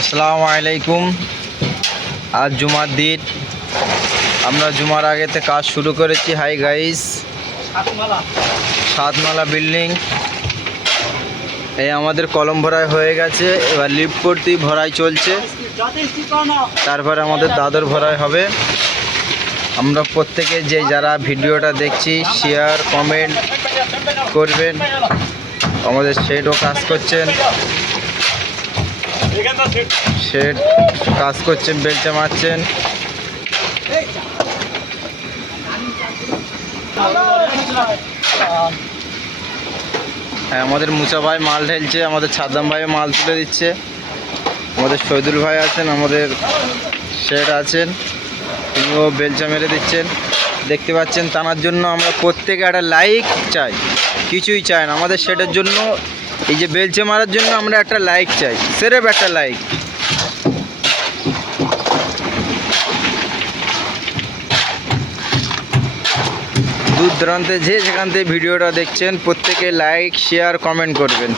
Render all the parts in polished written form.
আসসালামু আলাইকুম। আজ জুমার দিন, আমরা জুমার আগেতে কাজ শুরু করেছি। হাই গাইস, সাতমালা বিল্ডিং এই আমাদের কলম ভরাই হয়ে গেছে। এবার লিফট করতেই ভরাই চলছে, তারপরে আমাদের দাদর ভরাই হবে। আমরা প্রত্যেকে যে যারা ভিডিওটা দেখছি শেয়ার কমেন্ট করবেন। আমাদের শেডও কাজ করছেন, শেড কাজ করছেন, বেলচা মারছেন। হ্যাঁ, আমাদের মুসা ভাই মাল ঢেলছে, আমাদের ছাদাম ভাই মাল তুলে দিচ্ছে, আমাদের শহীদুল ভাই আছেন, আমাদের শেড আছেন, তিনিও বেলচা মেরে দিচ্ছেন। দেখতে পাচ্ছেন, টানার জন্য আমরা প্রত্যেকে একটা লাইক চাই, কিছুই চাই না আমাদের শেডের জন্য। এই যে বেলচা মারার জন্য আমরা একটা লাইক চাই, সেরেফ একটা লাইক। দূর দূরান্তে যে যেখান থেকে ভিডিওটা দেখছেন প্রত্যেকে লাইক শেয়ার কমেন্ট করবেন।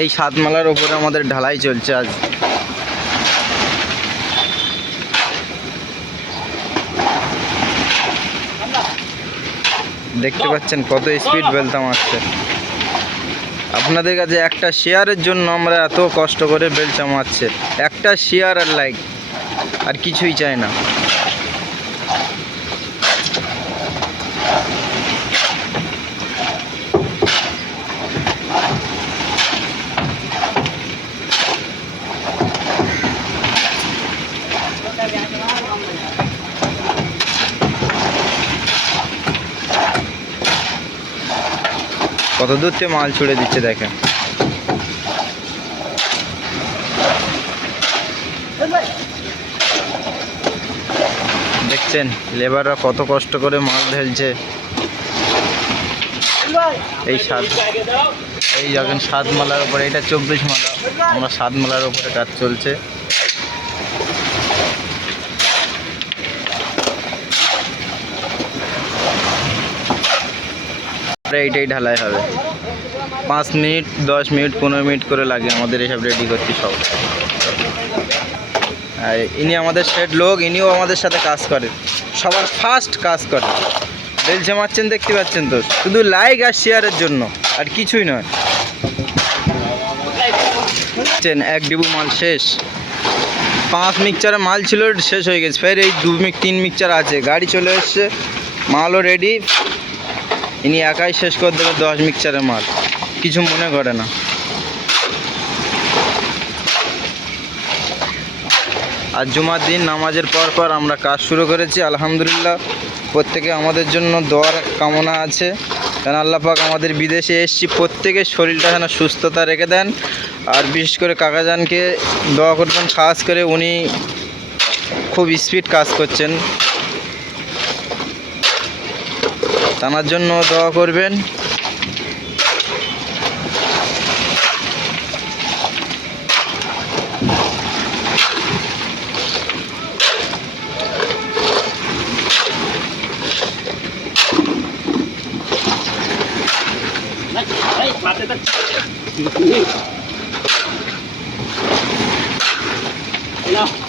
এই সাতমালার ওপরে আমাদের ঢালাই চলছে আজ। দেখতে পাচ্ছেন কত স্পিড বেলচা মারছে। আপনাদের কাছে একটা শেয়ারের জন্য আমরা এত কষ্ট করে বেলচা মারছে। একটা শেয়ার আর লাইক, আর কিছুই চাই না। কত দূর থেকে মাল ছুড়ে দিচ্ছে দেখেন। দেখছেন লেবাররা কত কষ্ট করে মাল ঢেলছে। এই যখন সাতমালার উপরে, এটা 24 মালা, আমরা সাতমালার উপরে কাজ চলছে। এইটাই ঢালাই হবে। 5 মিনিট 10 মিনিট 15 মিনিট করে লাগে আমাদের এসব রেডি করতে সব। ইনি আমাদের শেড লোক, ইনিও আমাদের সাথে কাজ করে, সবার ফার্স্ট কাজ করে। বেলচা মারছেন, দেখতে পাচ্ছেন তো, শুধু লাইক আর শেয়ারের জন্য, আর কিছুই নয়। এক ডিবু মাল শেষ, 5 মিক্সচারে মাল ছিল, শেষ হয়ে গেছে। ফের এই 3 মিক্সচার আছে, গাড়ি চলে এসছে, মালও রেডি। ইনি একাই শেষ করে দেবে 10 মিক্সচারের মাল, কিছু মনে করে না। আর জুমার দিন নামাজের পর আমরা কাজ শুরু করেছি। আলহামদুলিল্লাহ, প্রত্যেকে আমাদের জন্য দোয়ার কামনা আছে, কারণ আল্লাহ পাক আমাদের বিদেশে এসেছি, প্রত্যেকের শরীরটা যেন সুস্থতা রেখে দেন। আর বিশেষ করে কাকাজানকে দোয়া করবেন, খাস করে উনি খুব স্পিড কাজ করছেন, টানার জন্য দোয়া করবেন। No.